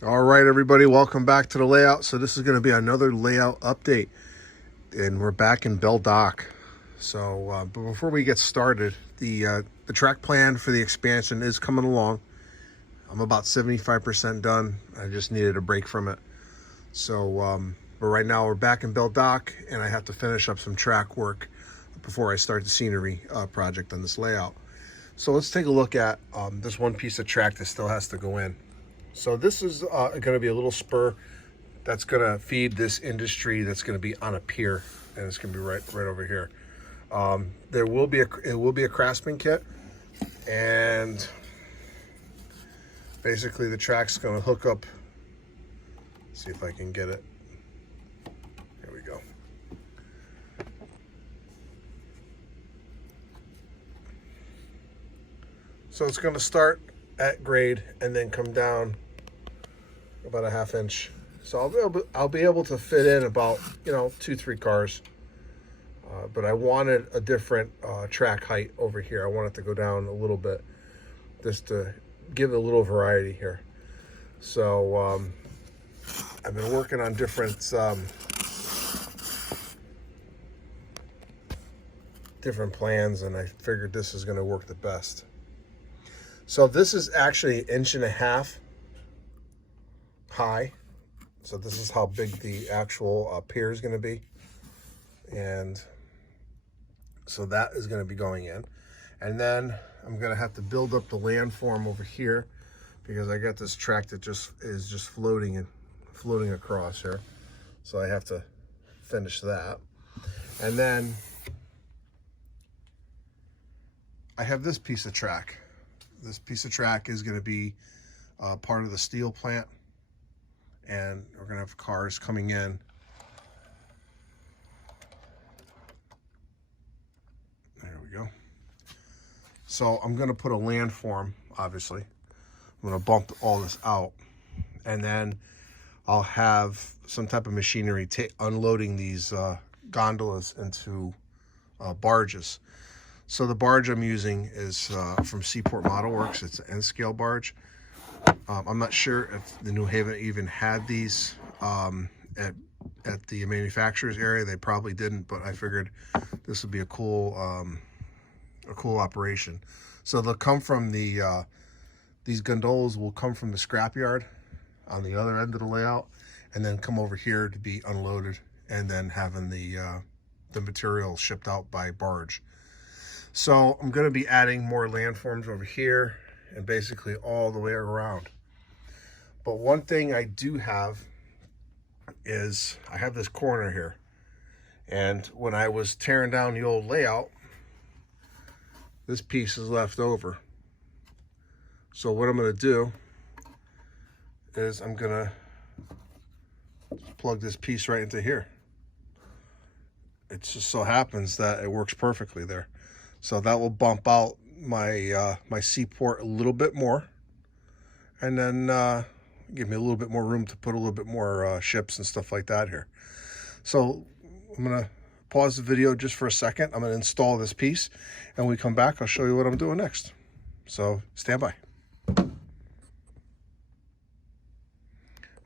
All right, everybody, welcome back to the layout. So this is going to be another layout update, and we're back in Belle Dock. So, but before we get started, the track plan for the expansion is coming along. I'm about 75% done. I just needed a break from it. So, but right now we're back in Belle Dock, and I have to finish up some track work before I start the scenery project on this layout. So let's take a look at this one piece of track that still has to go in. So this is going to be a little spur that's going to feed this industry that's going to be on a pier, and it's going to be right over here. It will be a craftsman kit, and basically the track's going to hook up. Let's see if I can get it. Here we go. So it's going to start at grade and then come down about a ½ inch. So I'll be able to fit in about 2-3 cars. But I wanted a different track height over here. I want it to go down a little bit, just to give it a little variety here. So I've been working on different plans, and I figured this is going to work the best. So this is actually 1.5 inches high. So this is how big the actual pier is going to be. And so that is going to be going in. And then I'm going to have to build up the landform over here, because I got this track that is just floating across here. So I have to finish that. And then I have this piece of track. This piece of track is going to be part of the steel plant, and we're going to have cars coming in. There we go. So I'm going to put a landform, obviously. I'm going to bump all this out, and then I'll have some type of machinery unloading these gondolas into barges. So the barge I'm using is from Seaport Model Works. It's an N-scale barge. I'm not sure if the New Haven even had these at the manufacturer's area. They probably didn't, but I figured this would be a cool operation. So they'll come from these gondolas will come from the scrapyard on the other end of the layout, and then come over here to be unloaded, and then having the material shipped out by barge. So I'm going to be adding more landforms over here and basically all the way around. But one thing I do have is I have this corner here. And when I was tearing down the old layout, this piece is left over. So what I'm going to do is I'm going to plug this piece right into here. It just so happens that it works perfectly there. So that will bump out my my seaport a little bit more, and then give me a little bit more room to put a little bit more ships and stuff like that here. So I'm gonna pause the video just for a second. I'm gonna install this piece, and when we come back, I'll show you what I'm doing next. So stand by.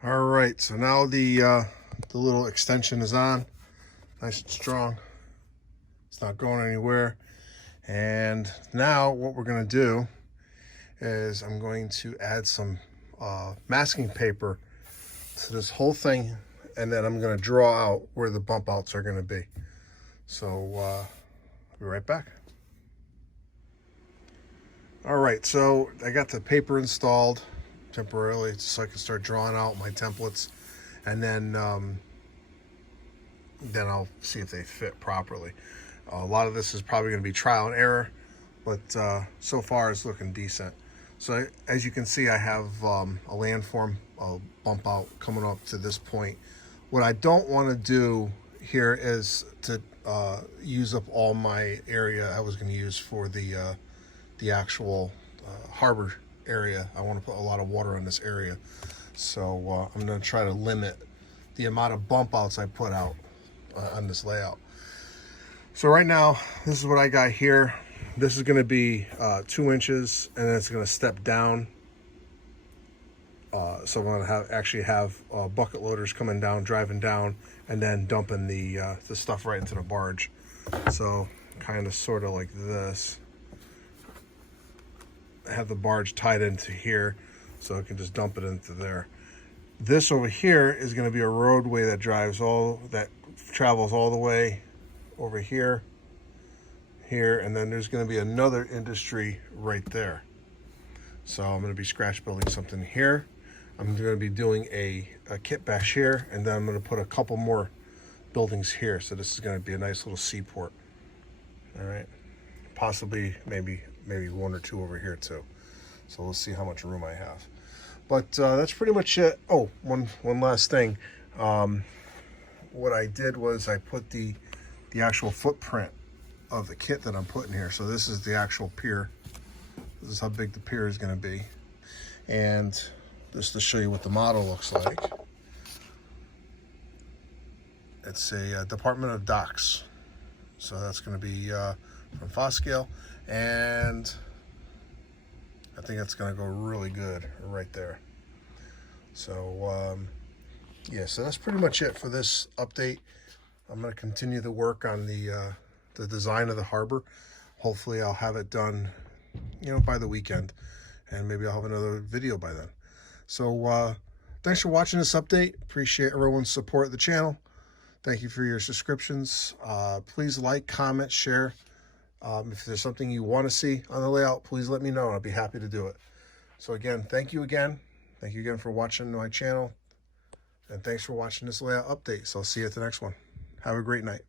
All right, so now the little extension is on, nice and strong. It's not going anywhere. And now what we're going to do is I'm going to add some masking paper to this whole thing, and then I'm going to draw out where the bump outs are going to be. So I'll be right back. All right, so I got the paper installed temporarily so I can start drawing out my templates, and then I'll see if they fit properly. A lot of this is probably going to be trial and error, but so far it's looking decent. So as you can see, I have a landform, a bump out coming up to this point. What I don't want to do here is to use up all my area I was going to use for the actual harbor area. I want to put a lot of water in this area. So I'm going to try to limit the amount of bump outs I put out on this layout. So right now, this is what I got here. This is going to be 2 inches, and then it's going to step down So I'm going to actually have bucket loaders coming down, driving down, and then dumping the stuff right into the barge. So kind of sort of like this. I have the barge tied into here, so I can just dump it into there. This over here is going to be a roadway that travels all the way over here, and then there's going to be another industry right there. So I'm going to be scratch building something here. I'm going to be doing a kit bash here, and then I'm going to put a couple more buildings here. So this is going to be a nice little seaport. All right, possibly maybe one or two over here too. So let's see how much room I have. But that's pretty much it. Oh, one last thing. What I did was I put the actual footprint of the kit that I'm putting here. So this is the actual pier. This is how big the pier is going to be. And just to show you what the model looks like, it's a Department of Docks. So that's going to be from Foscale, and I think it's going to go really good right there. So yeah, so that's pretty much it for this update. I'm going to continue the work on the design of the harbor. Hopefully I'll have it done, by the weekend, and maybe I'll have another video by then. So thanks for watching this update. Appreciate everyone's support of the channel. Thank you for your subscriptions. Please like, comment, share. If there's something you want to see on the layout, please let me know. I'll be happy to do it. So again, thank you again. Thank you again for watching my channel. And thanks for watching this layout update. So I'll see you at the next one. Have a great night.